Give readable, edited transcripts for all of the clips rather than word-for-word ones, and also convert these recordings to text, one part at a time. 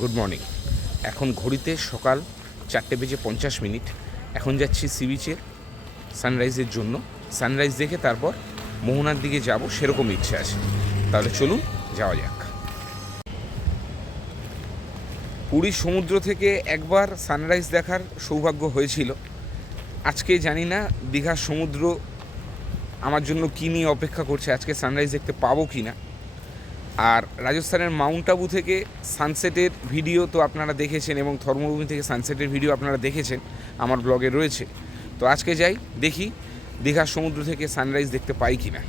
Good morning. এখন ঘড়িতে সকাল 4:50। এখন যাচ্ছি সি বিচে সানরাইজের জন্য। সানরাইজ দেখে তারপর মোহনার দিকে যাব, সেরকম ইচ্ছে আছে। তাহলে চলুন যাওয়া যাক। পুরীর সমুদ্র থেকে একবার সানরাইজ দেখার সৌভাগ্য হয়েছিল। আজকে জানি না দীঘার সমুদ্র আমার জন্য কী নিয়ে অপেক্ষা করছে, আজকে সানরাইজ দেখতে পাবো কি না। আর রাজস্থানের মাউন্ট আবু থেকে সানসেটের ভিডিও তো আপনারা দেখেছেন, এবং ধর্মভূমি থেকে সানসেটের ভিডিও আপনারা দেখেছেন, আমার ব্লগে রয়েছে। তো আজকে যাই, দেখি দীঘার সমুদ্র থেকে সানরাইজ দেখতে পাই কি না।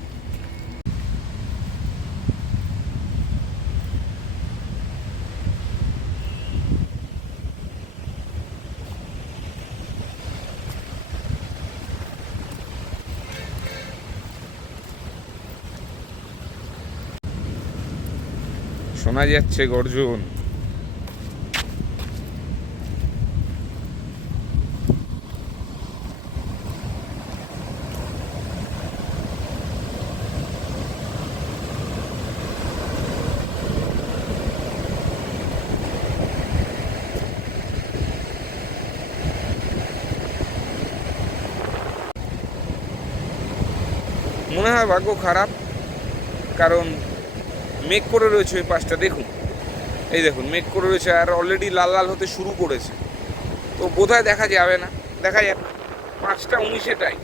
শোনা যাচ্ছে গর্জন। মনে হয় ভাগ্য খারাপ, কারণ মেঘ করে রয়েছে ওই পাশটা, দেখুন, এই দেখুন মেঘ করে রয়েছে, আর অলরেডি লাল লাল হতে শুরু করেছে। তো বোধহয় দেখা যাবে না, দেখা যাক। 5:19 টাইম।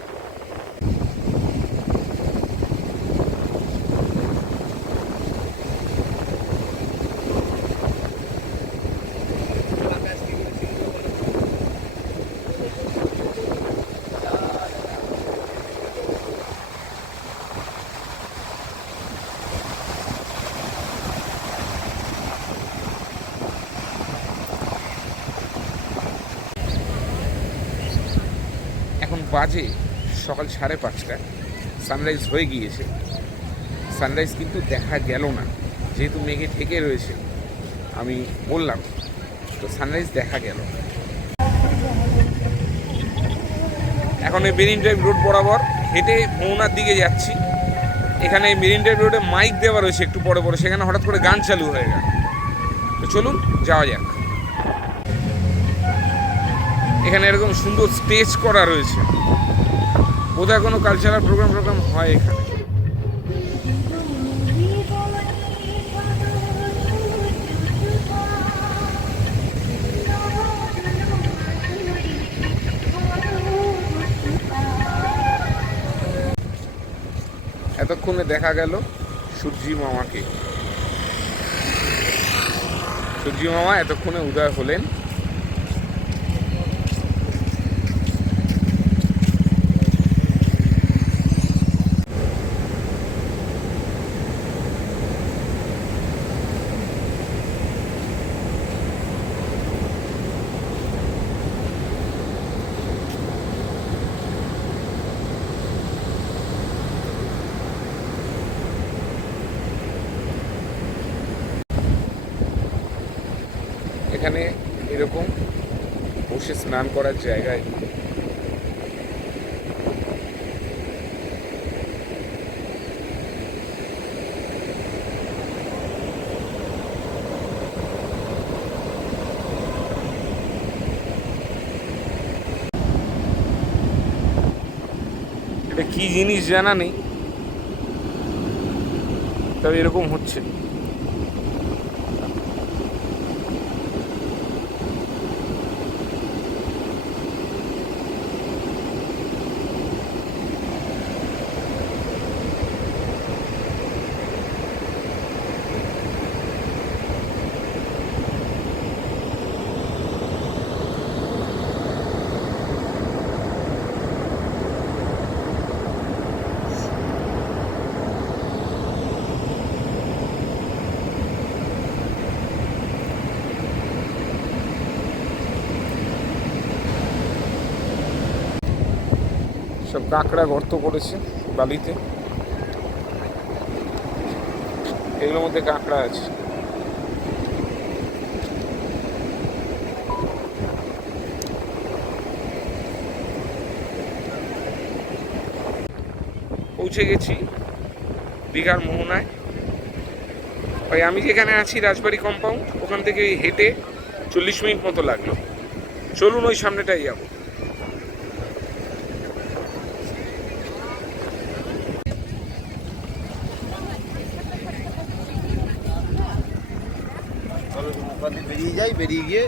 এখন বাজে সকাল 5:30। সানরাইজ হয়ে গিয়েছে। সানরাইজ কিন্তু দেখা গেল না, যেহেতু মেঘে ঢেকে রয়েছে। আমি বললাম তো, সানরাইজ দেখা গেল না। এখন এই মেরিন ড্রাইভ রোড বরাবর হেঁটে মোহনার দিকে যাচ্ছি। এখানে মেরিন ড্রাইভ রোডে মাইক দেওয়া রয়েছে একটু পরে পরে, সেখানে হঠাৎ করে গান চালু হয়ে গেল। তো চলুন যাওয়া যাক। এখানে এরকম সুন্দর স্টেজ করা রয়েছে, বোধহয় কোনো কালচারাল প্রোগ্রাম হয় এখানে। এতক্ষণে দেখা গেল সূর্যি মামাকে। সূর্যি মামা এতক্ষণে উদয় হলেন। এখানে এরকম বসে স্নান করার জায়গায় এটা কি জিনিস জানা নেই, তবে এরকম হচ্ছে। সব কাঁকড়া গর্ত করেছে বালিতে, এগুলোর মধ্যে কাঁকড়া আছে। পৌঁছে গেছি দীঘার মোহনায়। ওই আমি যেখানে আছি রাজবাড়ি কম্পাউন্ড, ওখান থেকে হেঁটে 40 মিনিট মতো লাগলো। চলুন ওই সামনেটাই যাবো। বেরিয়ে যাই, বেরিয়ে গিয়ে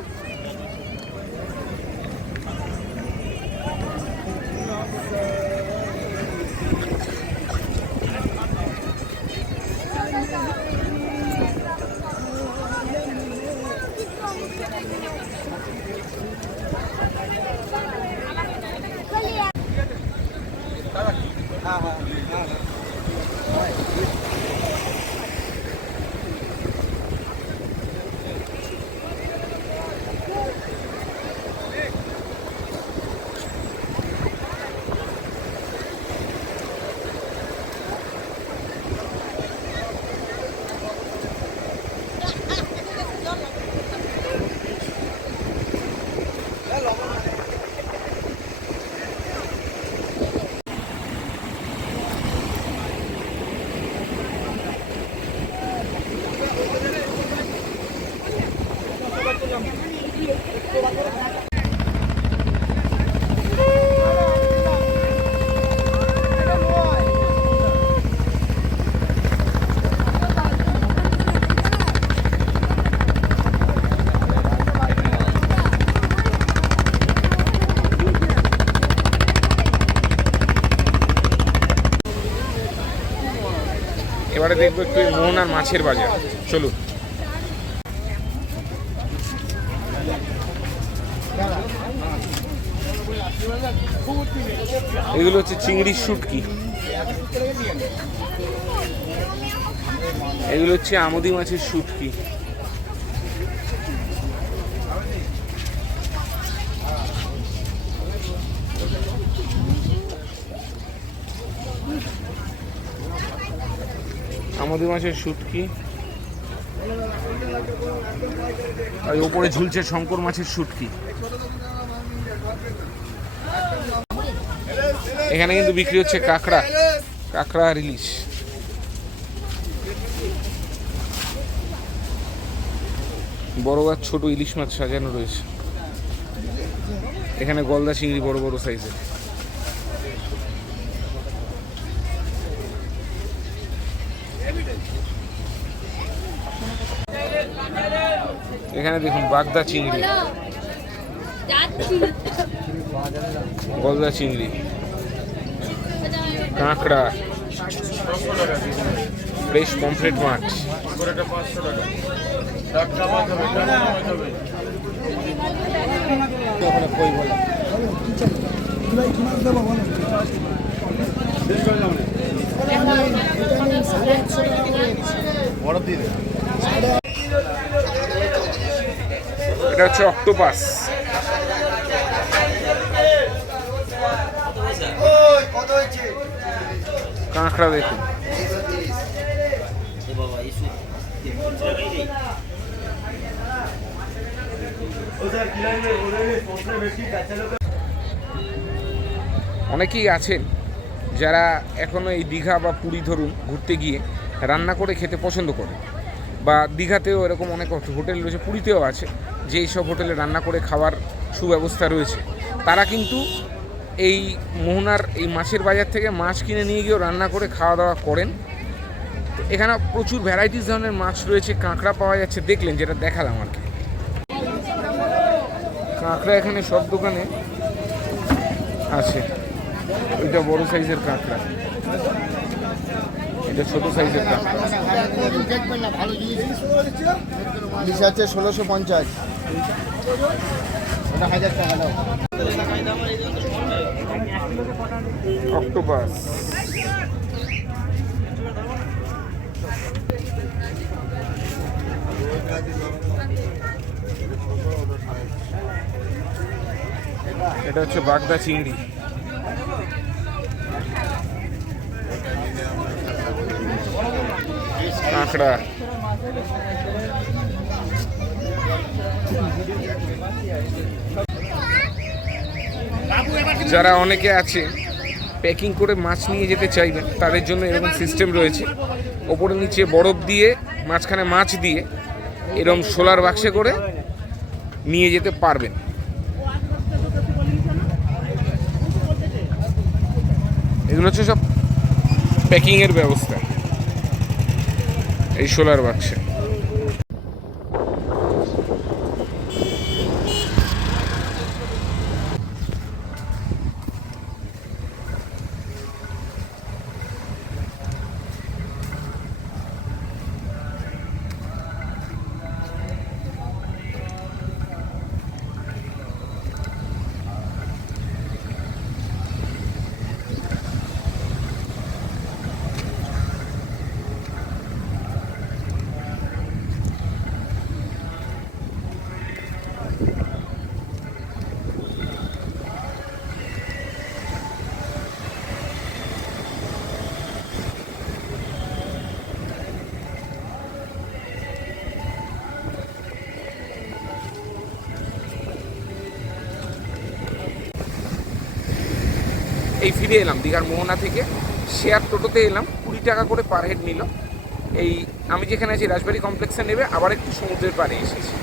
এবারে দেখবো একটু মোহনার মাছের বাজার। চলুন। এগুলো হচ্ছে চিংড়ির শুটকি, এগুলো হচ্ছে আমুদি মাছের শুটকি। আমুদি মাছের শুটকি, আর ওপরে ঝুলছে শঙ্কর মাছের শুটকি। এখানে কিন্তু বিক্রি হচ্ছে কাঁকড়া, কাঁকড়া আর ইলিশ। বড় আর ছোট ইলিশ মাছ সাজানো রয়েছে। এখানে গলদা চিংড়ি বড় বড় সাইজের। এখানে দেখুন বাগদা চিংড়ি, গলদা চিংড়ি, কাঁকড়া, ফ্রেশ পমফ্রেট মাছ। এটা হচ্ছে অক্টোপাস। কাঁকড়া দেখুন, অনেকেই আছেন যারা এখনো এই দীঘা বা পুরী ধরুন ঘুরতে গিয়ে রান্না করে খেতে পছন্দ করে, বা দীঘাতেও এরকম অনেক হোটেল রয়েছে, পুরীতেও আছে, যে এইসব হোটেলে রান্না করে খাওয়ার সুব্যবস্থা রয়েছে। তারা কিন্তু এই মোহনার এই মাছের বাজার থেকে মাছ কিনে নিয়ে গিয়েও রান্না করে খাওয়া দাওয়া করেন। তো এখানে প্রচুর ভ্যারাইটিস ধরনের মাছ রয়েছে, কাঁকড়া পাওয়া যাচ্ছে, দেখলেন যেটা দেখালাম আর কি। কাঁকড়া এখানে সব দোকানে আছে। ওইটা বড় সাইজের কাঁকড়া, এটা ছোট সাইজের কাঁকড়া। ইলিশ আছে 1650, ওটা 1000 টাকা দাও। অক্টোপাস, এটা হচ্ছে বাগদা চিংড়ি, কাঁকড়া, যারা অনেকে আছে প্যাকিং করে মাছ নিয়ে যেতে চাইবেন তাদের জন্য এরকম সিস্টেম রয়েছে। ওপরে নিচে বরফ দিয়ে মাঝখানে মাছ দিয়ে এরকম সোলার বাক্সে করে নিয়ে যেতে পারবেন। এগুলো হচ্ছে সব প্যাকিংয়ের ব্যবস্থা এই সোলার বাক্সে। এই ফিরে এলাম দীঘার মোহনা থেকে, শেয়ার টোটোতে এলাম, 20 টাকা করে পার হেড নিল। এই আমি যেখানে আছি রাজবাড়ি কমপ্লেক্সে নেবে, আবার একটু সমুদ্রের পাড়ে এসেছি।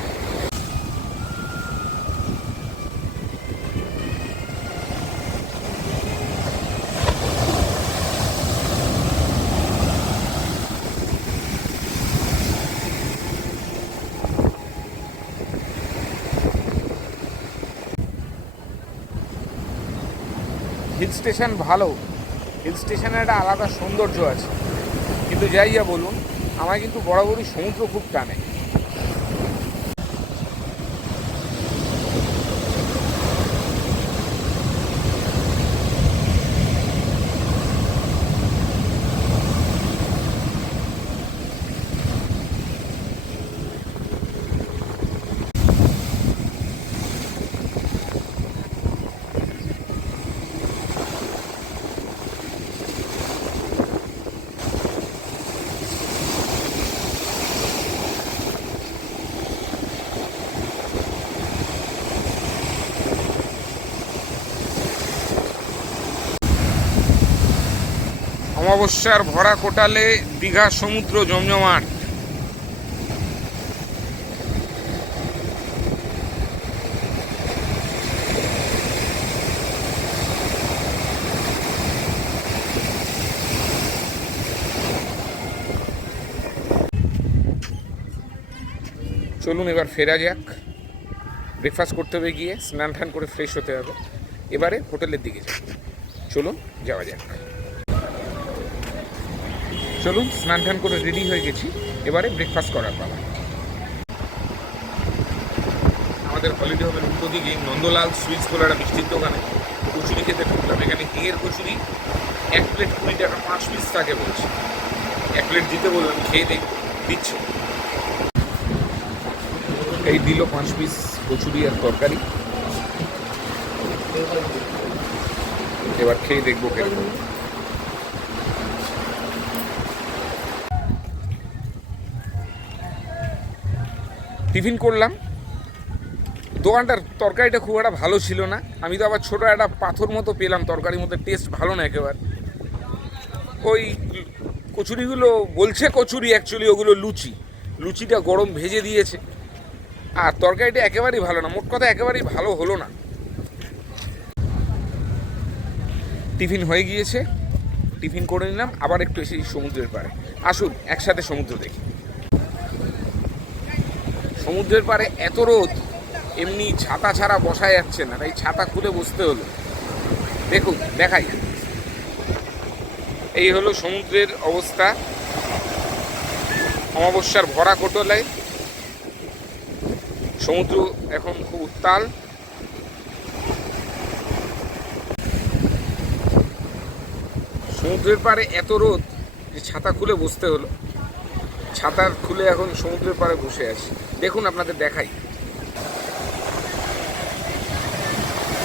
হিল স্টেশন ভালো, হিল স্টেশনের একটা আলাদা সৌন্দর্য আছে, কিন্তু যাই যা বলুন আমার কিন্তু বরাবরই সমুদ্র খুব টানে। অমাবস্যার ভরা কোটালে দীঘা সমুদ্র জমজমাট। চলুন এবার ফেরা যাক। ব্রেকফাস্ট করতে হবে, গিয়ে স্নান টান করে ফ্রেশ হতে হবে, এবারে হোটেলের দিকে যাব। চলুন যাওয়া যাক। চলুন, স্নান টান করে রেডি হয়ে গেছি, এবারে ব্রেকফাস্ট করার পালা। আমাদের হলিডে হবে উল্টো দিকে নন্দলাল সুইটস বলে একটা মিষ্টির দোকানে কচুরি খেতে ঢুকলাম। এখানে হিঙের কচুরি 1 প্লেট 20 টাকা, 5 পিস থাকে বলছে। 1 প্লেট দিতে বললাম, খেয়ে দিচ্ছে। এই দিল 5 পিস কচুরি আর তরকারি। এবার খেয়ে দেখবো কেমন। টিফিন করলাম, দোকানটার তরকারিটা খুব একটা ভালো ছিল না। আমি তো আবার ছোটো একটা পাথর মতো পেলাম তরকারির মধ্যে, টেস্ট ভালো না একেবারে। ওই কচুরিগুলো বলছে কচুরি, অ্যাকচুয়ালি ওগুলো লুচি। লুচিটা গরম ভেজে দিয়েছে, আর তরকারিটা একেবারেই ভালো না। মোট কথা একেবারেই ভালো হলো না। টিফিন হয়ে গিয়েছে, টিফিন করে নিলাম, আবার একটু এসে সমুদ্রের পাড়ে। আসুন একসাথে সমুদ্র দেখি। সমুদ্রের পাড়ে এত রোদ, এমনি ছাতা ছাড়া বসা যাচ্ছে না, তাই ছাতা খুলে বসতে হলো। দেখুন, দেখাই। এই হলো সমুদ্রের অবস্থা অমাবস্যার ভরা কোটলায়। সমুদ্র এখন খুব উত্তাল। সমুদ্রের পাড়ে এত রোদ যে ছাতা খুলে বসতে হলো। ছাতার খুলে এখন সমুদ্রের পাড়ে বসে আছি। দেখুন, আপনাদের দেখাই।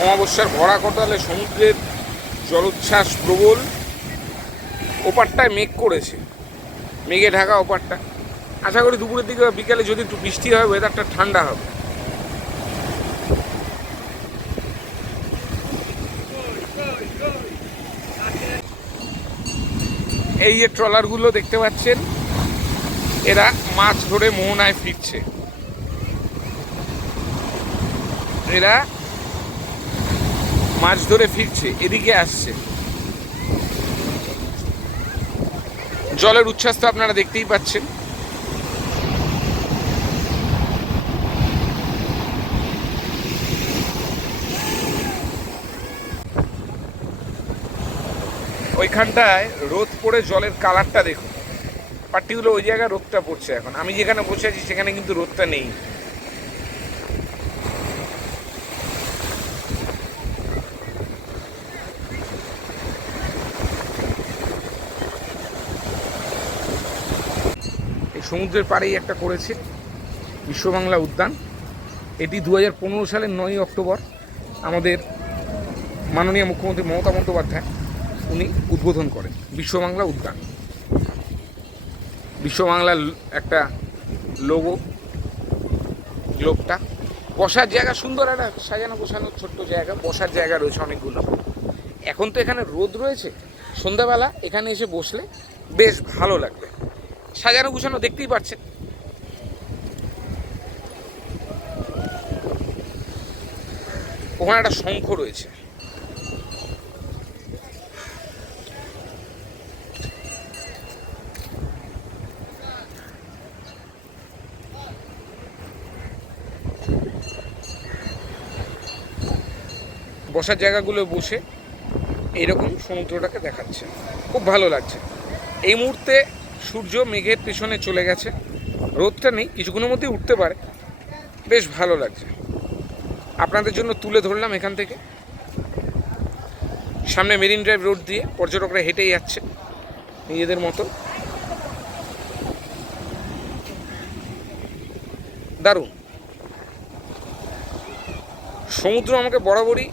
অমাবস্যার ভরা কোটালে সমুদ্রের জলোচ্ছ্বাস প্রবল। ওপারটায় মেঘ করেছে, মেঘে ঢাকা ওপারটা। আশা করি দুপুরের দিকে বা বিকালে যদি একটু বৃষ্টি হয়, ওয়েদারটা ঠান্ডা হবে। এই যে ট্রলারগুলো দেখতে পাচ্ছেন, এরা মাছ ধরে মোহনায় ফিরছে। এরা মাছ ধরে ফিরছে, এদিকে আসছে। জলের উচ্ছ্বাস তো আপনারা দেখতেই পাচ্ছেন। ওইখানটায় রোদ পড়ে জলের কালারটা দেখুন, পার্টিকুলার ওই জায়গায় রোদটা পড়ছে। এখন আমি যেখানে বসে আছি সেখানে কিন্তু রোদটা নেই। এই সমুদ্রের পাড়েই একটা করেছে বিশ্ববাংলা উদ্যান। এটি 2015 সালের 9ই অক্টোবর আমাদের মাননীয় মুখ্যমন্ত্রী মমতা বন্দ্যোপাধ্যায় উনি উদ্বোধন করেন বিশ্ববাংলা উদ্যান। বিশ্ববাংলার একটা লোগো, গ্লোবটা। বসার জায়গা সুন্দর, একটা সাজানো গোছানো ছোট্ট জায়গা, বসার জায়গা রয়েছে অনেকগুলো। এখন তো এখানে রোদ রয়েছে, সন্ধ্যাবেলা এখানে এসে বসলে বেশ ভালো লাগবে। সাজানো গোছানো দেখতেই পাচ্ছেন। ওখানে একটা শঙ্খ রয়েছে। বসার জায়গাগুলো বসে এইরকম সমুদ্রটাকে দেখাচ্ছে, খুব ভালো লাগছে। এই মুহূর্তে সূর্য মেঘের পেছনে চলে গেছে, রোদটা নেই, কিছুক্ষণের মধ্যেই উঠতে পারে। বেশ ভালো লাগছে, আপনাদের জন্য তুলে ধরলাম এখান থেকে। সামনে মেরিন ড্রাইভ রোড দিয়ে পর্যটকরা হেঁটেই যাচ্ছে নিজেদের মতো। দারুণ সমুদ্র আমাকে বরাবরই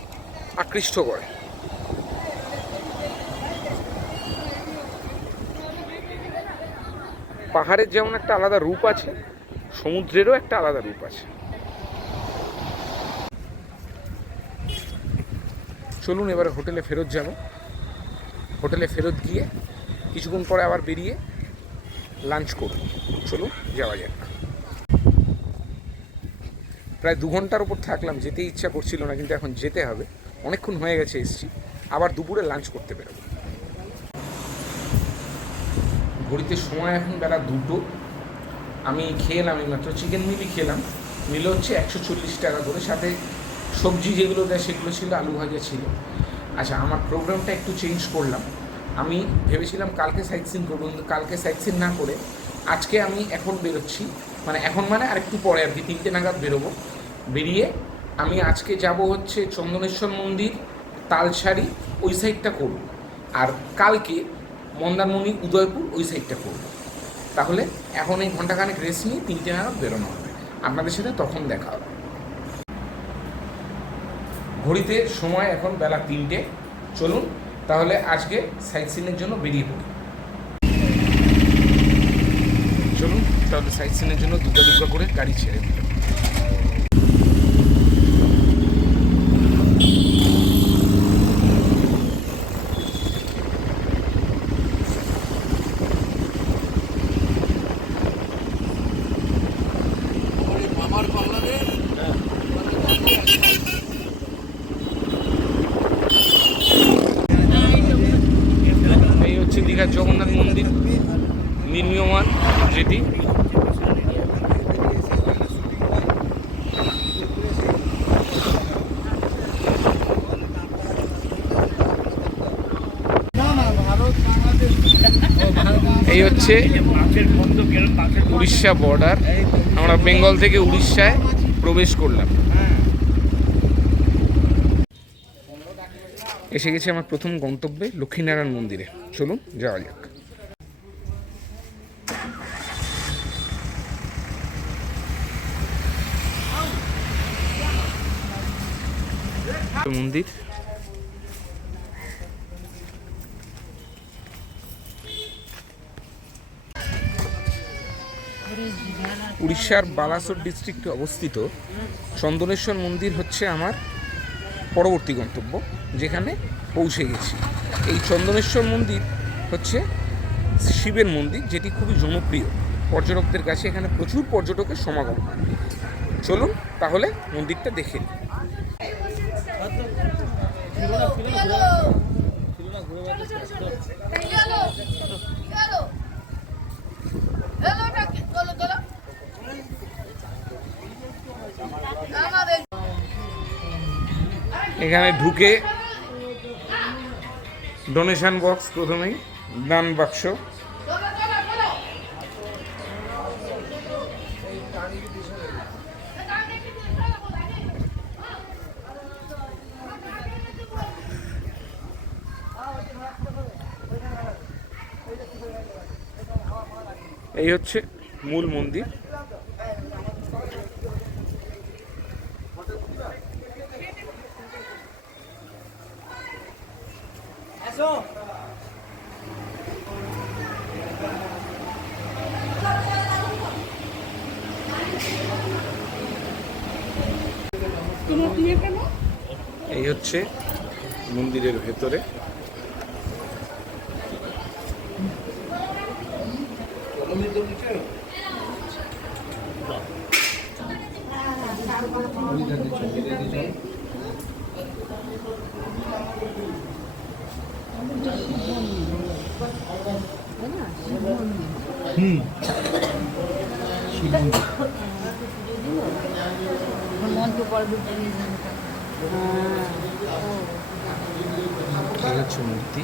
আকৃষ্ট করে। পাহাড়ের যেমন একটা আলাদা রূপ আছে, সমুদ্রেরও একটা আলাদা রূপ আছে। চলুন এবারে হোটেলে ফেরত যাব। হোটেলে ফেরত গিয়ে কিছুক্ষণ পরে আবার বেরিয়ে লাঞ্চ করব। চলুন যাওয়া যাক। প্রায় 2 ঘন্টার উপর থাকলাম, যেতে ইচ্ছা করছিল না, কিন্তু এখন যেতে হবে। অনেকক্ষণ হয়ে গেছে এসছি, আবার দুপুরে লাঞ্চ করতে বেরোবো। ঘড়িতে সময় এখন বেলা 2টো। আমি খেলাম এইমাত্র চিকেন মিলই খেলাম। মিলে হচ্ছে 140 টাকা করে, সাথে সবজি যেগুলো দেয় সেগুলো ছিল, আলু ভাজা ছিল। আচ্ছা, আমার প্রোগ্রামটা একটু চেঞ্জ করলাম। আমি ভেবেছিলাম কালকে সাইট সিন করবো, কিন্তু কালকে সাইট সিন না করে আজকে আমি এখন বেরোচ্ছি। এখন আরেকটু পরে আর কি, 3টে নাগাদ বেরোবো। বেরিয়ে আমি আজকে যাব হচ্ছে চন্দনেশ্বর মন্দির, তালসারি, ওই সাইডটা করব। আর কালকে মন্দারমণি, উদয়পুর, ওই সাইডটা করব। তাহলে এখন এই ঘন্টাখানেক রেস্ট নিয়ে 3টে নাগাদ বেরোনো হবে। আপনাদের সাথে তখন দেখা হবে। ঘড়িতে সময় এখন বেলা 3টে। চলুন তাহলে আজকে সাইট সিনের জন্য বেরিয়ে পড়ি। চলুন তাহলে সাইট সিনের জন্য দুটো করে গাড়ি ছেড়ে দিল। এই হচ্ছে দীঘার জগন্নাথ মন্দির, নির্মীয়মান যেটি। এই হচ্ছে উড়িষ্যা বর্ডার। আমরা বেঙ্গল থেকে উড়িষ্যায় প্রবেশ করলাম। এসে গেছি আমার প্রথম গন্তব্যে, লক্ষ্মীনারায়ণ মন্দিরে। চলুন যাওয়া যাক। মন্দির উড়িষ্যার বালাসোর ডিস্ট্রিক্টে অবস্থিত। চন্দনেশ্বর মন্দির হচ্ছে আমার পরবর্তী গন্তব্য, যেখানে পৌঁছে গেছি। এই চন্দনেশ্বর মন্দির হচ্ছে শিবের মন্দির, যেটি খুবই জনপ্রিয় পর্যটকদের কাছে। এখানে প্রচুর পর্যটকের সমাগম হয়। চলুন তাহলে মন্দিরটা দেখে নিই। এখানে ঢুকে ডোনেশন বক্স, প্রথমেই দান বাক্স, এই হচ্ছে মূল মন্দির। এই হচ্ছে মন্দিরের ভেতরে। মূর্তি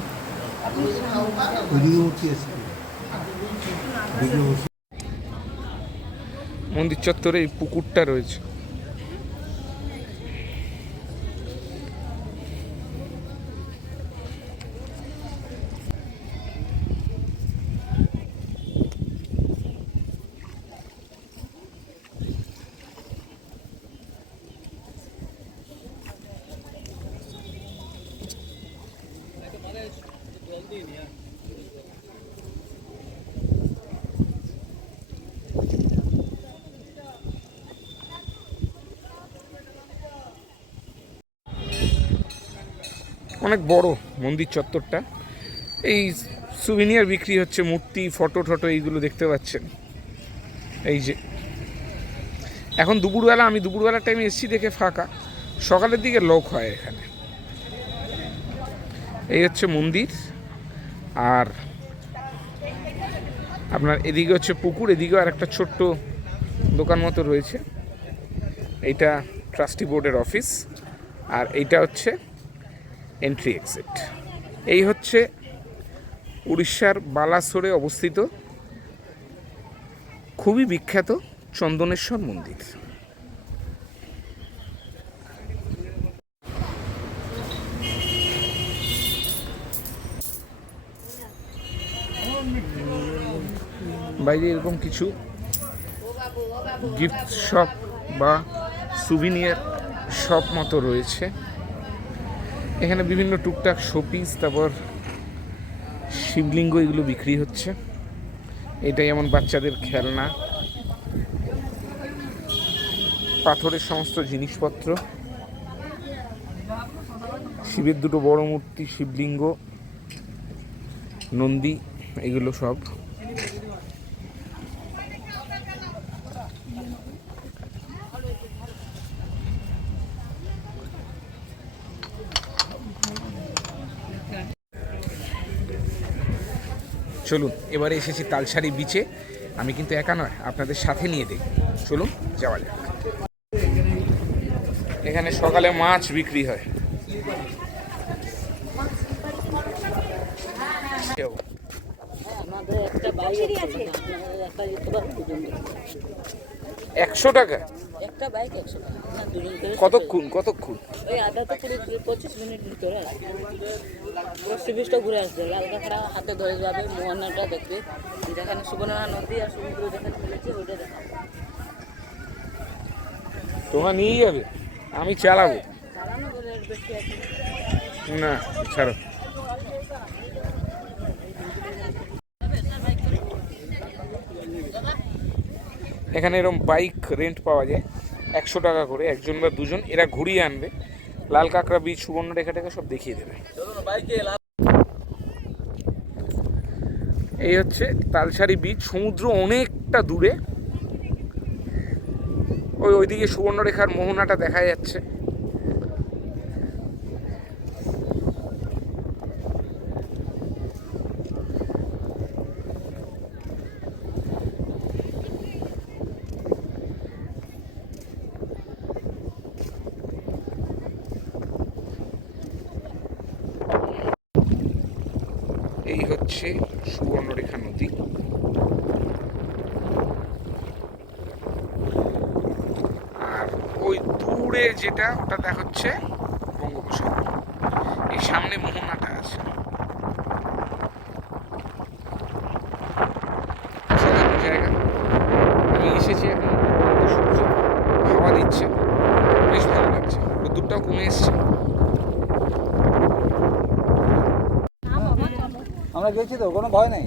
মন্দির চত্বরে এই পুকুরটা রয়েছে। অনেক বড় মন্দির চত্বরটা। এই সুভিনিয়ার বিক্রি হচ্ছে, মূর্তি, ফটো টটো এইগুলো দেখতে পাচ্ছেন। এই যে এখন দুপুরবেলা, আমি দুপুরবেলার টাইমে এসেছি দেখে ফাঁকা, সকালের দিকে লোক হয় এখানে। এই হচ্ছে মন্দির, আর আপনার এদিকে হচ্ছে পুকুর, এদিকেও আর একটা ছোট্ট দোকান মতো রয়েছে। এইটা ট্রাস্টি বোর্ডের অফিস, আর এইটা হচ্ছে এন্ট্রি এক্সিট। এই হচ্ছে উড়িষ্যার বালাসোরে অবস্থিত খুবই বিখ্যাত চন্দনেশ্বর মন্দির। বাইরে এরকম কিছু গিফট শপ বা সুভিনিয়ার শপ মতো রয়েছে। এখানে বিভিন্ন টুকটাক শোপিস, তারপর শিবলিঙ্গ, এগুলো বিক্রি হচ্ছে। এটাই এমন বাচ্চাদের খেলনা, পাথরের সমস্ত জিনিসপত্র, শিবের দুটো বড় মূর্তি, শিবলিঙ্গ, নন্দী, এগুলো সব। চলুন, এবারে এসেছি তালসারি বিচে। আমি কিন্তু একা নয়, আপনাদের সাথে নিয়ে দেখি। চলুন যাওয়া যাক। এখানে সকালে মাছ বিক্রি হয়। একশো টাকা একটা বাইক 100 টাকা। না, দুজন করে কতক্ষণ কতক্ষণ? ওই আধা তো পুরো 25 মিনিট ভিতরে পুরো সি বিচটা ঘুরে আসবে। লাল কাঁকড়া হাতে ধরে যাবে, মোহনাটা দেখবে, যেখানে সুবর্ণা নদী আর সমুদ্র যেখানে মিলেছে ওইটা দেখাবো। তোমরা নিয়ে যাবে, আমি চালাবো চালানো করে বেশি আছে না, ছাড়ো। এখানে এরকম বাইক রেন্ট পাওয়া যায় 100 টাকা করে, একজন বা দুজন। এরা ঘুরিয়ে আনবে, লাল কাঁকড়া বিচ, সুবর্ণরেখা সব দেখিয়ে দেবে। এই হচ্ছে তালসারি বিচ, সমুদ্র অনেকটা দূরে, ওইদিকে সুবর্ণরেখার মোহনাটা দেখা যাচ্ছে। এই হচ্ছে সুবর্ণরেখা নদী। আর ওই দূরে যেটা ওটা দেখাচ্ছে বঙ্গোপসাগর, এই সামনে মোহনাটা আছে। অসাধারণ জায়গা। আমি এসেছি এখন, সূর্য হাওয়া দিচ্ছে, বেশ ভালো লাগছে, রোদ্দুরটাও কমে এসছে। আমরা গেছি তো, কোনো ভয় নেই।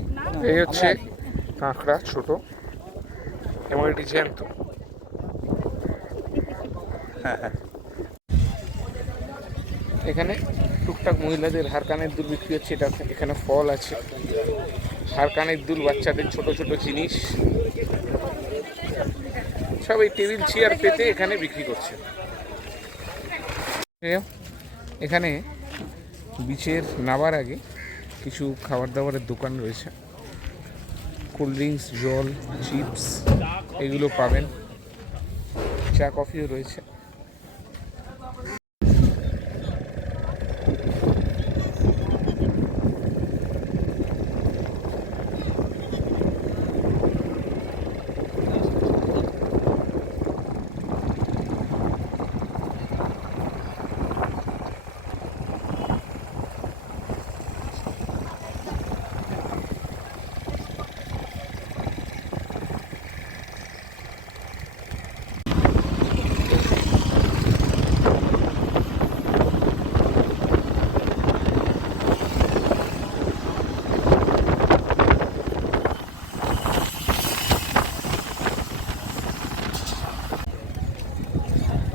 এই হচ্ছে কাঁকড়া ছোট এবং এটি জ্যান্ত। এখানে টুকটাক মহিলাদের হার কানের দুল বিক্রি হচ্ছে। এটা এখানে ফল আছে, হার কানের দুল, বাচ্চাদের ছোট ছোট জিনিস সব এই টেবিল চেয়ার পেতে এখানে বিক্রি করছে। এখানে বিচের নামার আগে কিছু খাবার দাবারের দোকান রয়েছে, কোল্ড ড্রিঙ্কস, জল, চিপস এগুলো পাবেন, চা কফিও রয়েছে।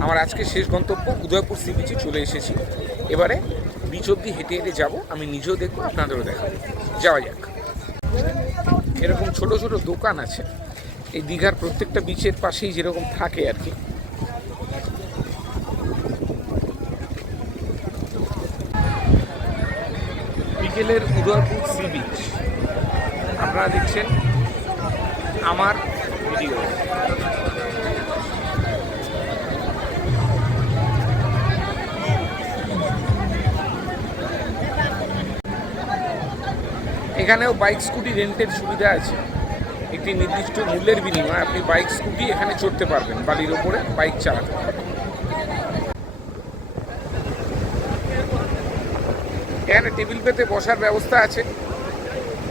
আমার আজকে শেষ গন্তব্য উদয়পুর সি বিচে চলে এসেছি। এবারে বিচ অব্দি হেঁটে হেঁটে যাবো, আমি নিজেও দেখবো, আপনাদেরও দেখাবো। যাওয়া যাক। এরকম ছোট ছোট দোকান আছে এই দীঘার প্রত্যেকটা বিচের পাশেই, যেরকম থাকে আর কি। বিকেলের উদয়পুর সি বিচ আপনারা দেখছেন আমার ভিডিও। এখানেও বাইক স্কুটি রেন্টের সুবিধা আছে। একটি নির্দিষ্ট মূল্যের বিনিময়ে আপনি বাইক স্কুটি এখানে চড়তে পারবেন, বালির ওপরে বাইক চালাতে পারবেন। এখানে টেবিল পেতে বসার ব্যবস্থা আছে,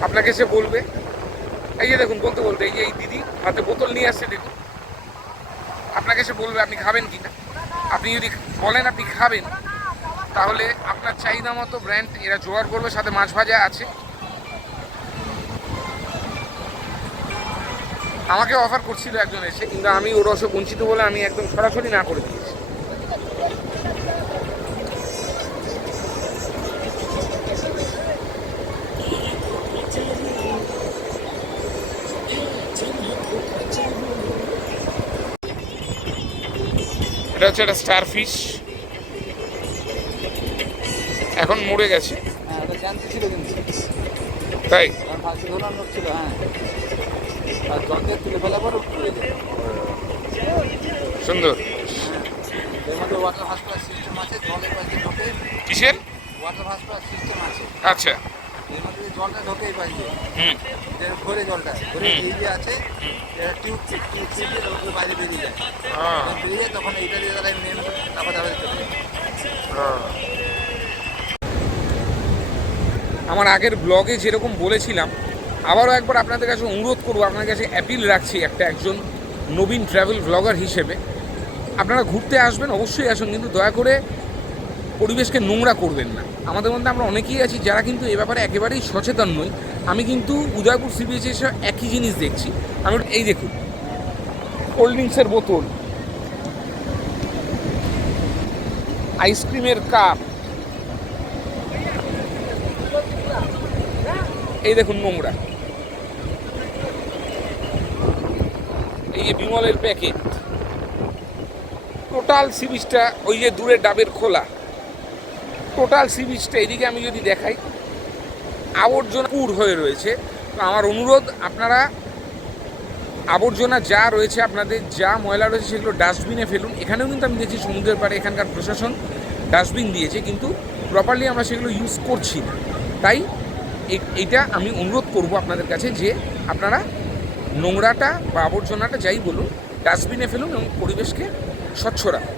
আপনাকে সে বলবে, এই যে দেখুন, বলতে বলতে এই যে এই দিদি হাতে বোতল নিয়ে আসছে, দেখুন, আপনাকে সে বলবে আপনি খাবেন কি না। আপনি যদি বলেন আপনি খাবেন, তাহলে আপনার চাহিদা মতো ব্র্যান্ড এরা জোগাড় করবে, সাথে মাছ ভাজা আছে। আমাকে অফার করছিল একজন এসে, কিন্তু আমি ওর রসে বঞ্চিত বলে আমি একদম সরাসরি না করে দিয়েছি। এটা হচ্ছে একটা স্টার ফিশ, এখন মরে গেছে। হ্যাঁ, ওটা জানতে ছিল কিন্তু, তাই কারণ ফাঁসি ঘোরার লোক ছিল। হ্যাঁ, আর জলকে তুলে ফেলা পর উঠে যায়। সুন্দর। এর মধ্যে ওয়াটার ভাস্কুলার সিস্টেম আছে, জলের পাশে ঢোকে। কিসের? ওয়াটার ভাস্কুলার সিস্টেম আছে, আচ্ছা। এর মধ্যে জলটা ঢোকে এই পাশে, হুম। ঘরে জলটা ঘরে এই যে আছে, এটা টিউব দিয়ে ওর বাইরে বেরিয়ে যায়। যখন বেরিয়ে যায় তখন এইটা দিয়ে তারা এমনি চাপা চাপা চলে যায়। আমার আগের ব্লগে যেরকম বলেছিলাম, আবারও একবার আপনাদের কাছে অনুরোধ করবো, আপনাদের কাছে অ্যাপিল রাখছি একজন নবীন ট্রাভেল ব্লগার হিসেবে, আপনারা ঘুরতে আসবেন, অবশ্যই আসুন, কিন্তু দয়া করে পরিবেশকে নোংরা করবেন না। আমাদের মধ্যে আমরা অনেকেই আছি যারা কিন্তু এ ব্যাপারে একেবারেই সচেতন নই। আমি কিন্তু উদয়পুর সি বিচে এসে একই জিনিস দেখছি। আমি এই দেখুন, কোল্ড ড্রিঙ্কসের বোতল, আইসক্রিমের কাপ, এই দেখুন নোংরা। এই যে বিমলের প্যাকেট, টোটাল সি বিচটা, ওই যে দূরে ডাবের খোলা, টোটাল সি বিচটা এদিকে আমি যদি দেখাই আবর্জনা পুর হয়ে রয়েছে। তো আমার অনুরোধ, আপনারা আবর্জনা যা রয়েছে, আপনাদের যা ময়লা রয়েছে সেগুলো ডাস্টবিনে ফেলুন। এখানেও কিন্তু আমি দেখছি সমুদ্রের পাড়ে এখানকার প্রশাসন ডাস্টবিন দিয়েছে, কিন্তু প্রপারলি আমরা সেগুলো ইউজ করছি না। তাই এইটা আমি অনুরোধ করব আপনাদের কাছে যে আপনারা নোংরাটা বা আবর্জনাটা যাই বলুন ডাস্টবিনে ফেলুন এবং পরিবেশকে স্বচ্ছ রাখুন।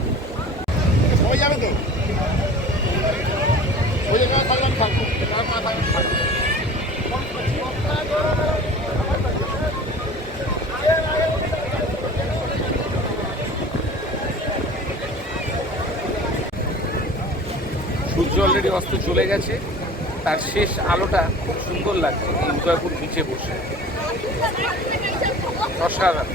সূর্য অলরেডি অস্ত চলে গেছে, তার শেষ আলোটা খুব সুন্দর লাগছে এই উদয়পুর বিচে বসে, অসাধারণ।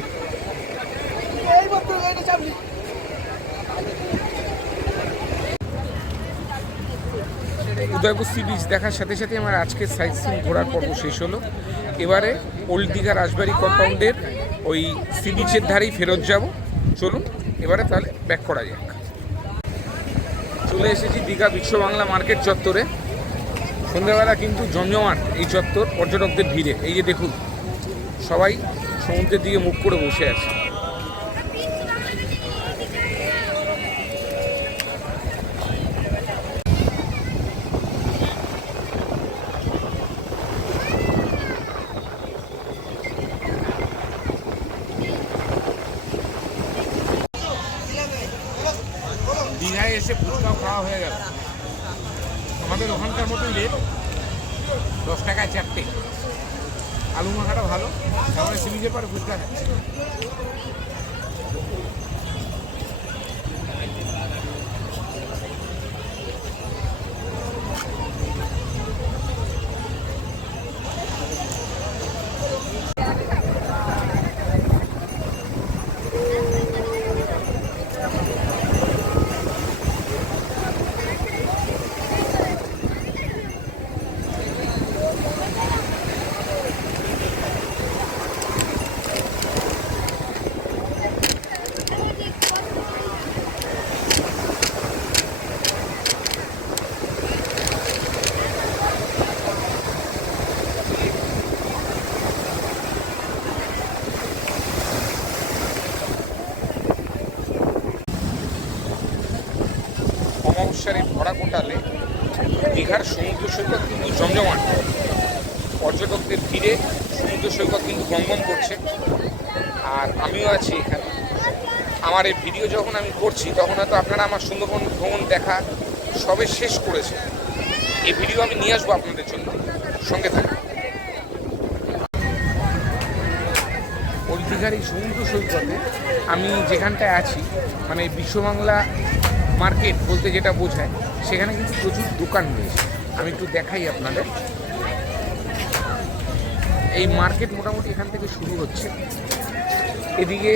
উদয়পুর সি বিচ দেখার সাথে সাথে আমার আজকের সাইট সিন ঘোরার পর্ব শেষ হলো। এবারে ওল্ড দীঘা রাজবাড়ি কম্পাউন্ডের ওই সি বিচের ধারেই ফেরত যাব। চলুন এবারে তাহলে ব্যাক করা যাক। চলে এসেছি দীঘা বিশ্ব বাংলা মার্কেট চত্বরে। সন্ধ্যাবেলা কিন্তু জমজমাট এই চত্বর পর্যটকদের ভিড়ে। এই যে দেখুন, সবাই সমুদ্রের দিকে মুখ করে বসে আছে। দীঘায় এসে ফুচকাও খাওয়া হয়ে গেল। আমাদের ওখানকার মতোই রেট, 10 টাকায় 4টে। আলু মাখাটা ভালো, তারপরে সি বিচের পরে ফুচকা খাচ্ছি। অমাবস্যার এই ভরা কোটালে দীঘার সমুদ্র সৈকত কিন্তু জমজমাট, পর্যটকদের ভিড়ে সমুদ্র সৈকত কিন্তু গমগম করছে। আর আমিও আছি এখানে। আমার এই ভিডিও যখন আমি করছি তখন হয়তো আপনারা আমার সুন্দরবন ভ্রমণ দেখা সবে শেষ করেছে। এই ভিডিও আমি নিয়ে আসবো আপনাদের জন্য, সঙ্গে থাকুন। ওই দীঘার এই সমুদ্র সৈকতে আমি যেখানটায় আছি, মানে বিশ্ববাংলা মার্কেট বলতে যেটা বোঝায়, সেখানে কিন্তু প্রচুর দোকান রয়েছে। আমি একটু দেখাই আপনাদের। এই মার্কেট মোটামুটি এখান থেকে শুরু হচ্ছে, এদিকে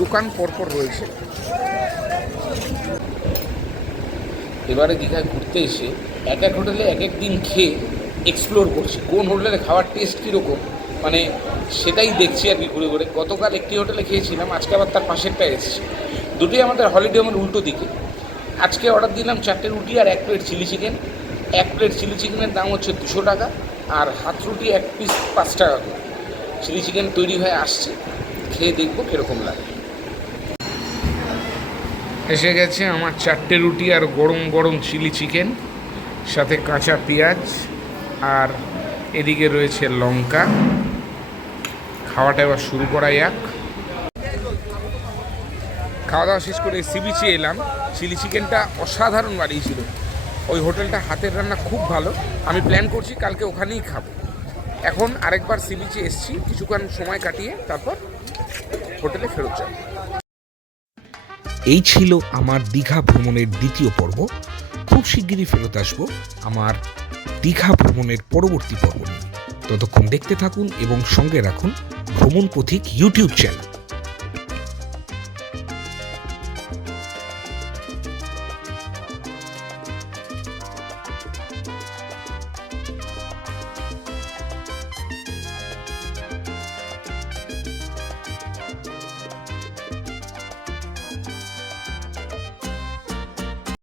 দোকান পরপর রয়েছে। এবারে দীঘায় ঘুরতে এসে এক এক হোটেলে এক এক দিন খেয়ে এক্সপ্লোর করছি, কোন হোটেলে খাওয়ার টেস্ট কীরকম, মানে সেটাই দেখছি আর কি ঘুরে ঘুরে। গতকাল একটি হোটেলে খেয়েছিলাম, আজকে আবার তার পাশেরটা এসেছি। দুটোই আমাদের হলিডে হোমের উল্টো দিকে। আজকে অর্ডার দিলাম 4টে রুটি আর 1 plate chilli chicken. 1 plate chilli চিকেনের দাম হচ্ছে 200 টাকা, আর হাত রুটি 1 পিস 5 টাকা করে। চিলি চিকেন তৈরি হয়ে আসছে, খেয়ে দেখবো কীরকম লাগে। এসে গেছে আমার 4টে রুটি আর গরম গরম চিলি চিকেন, সাথে কাঁচা পেঁয়াজ, আর এদিকে রয়েছে লঙ্কা। খাওয়াটা এবার শুরু করা যাক। খাওয়া দাওয়া শেষ করে সি বিচে এলাম। চিলি চিকেনটা অসাধারণ বানিয়েছিল ওই হোটেলটা, হাতের রান্না খুব ভালো। আমি প্ল্যান করছি কালকে ওখানেই খাবো। এখন আরেকবার সি বিচে এসছি, কিছুক্ষণ সময় কাটিয়ে তারপর হোটেলে ফেরত যাব। এই ছিল আমার দীঘা ভ্রমণের দ্বিতীয় পর্ব। খুব শিগগিরই ফেরত আসবো আমার দীঘা ভ্রমণের পরবর্তী পর্ব নিয়ে। ততক্ষণ দেখতে থাকুন এবং সঙ্গে রাখুন ভ্রমণ পথিক ইউটিউব চ্যানেল।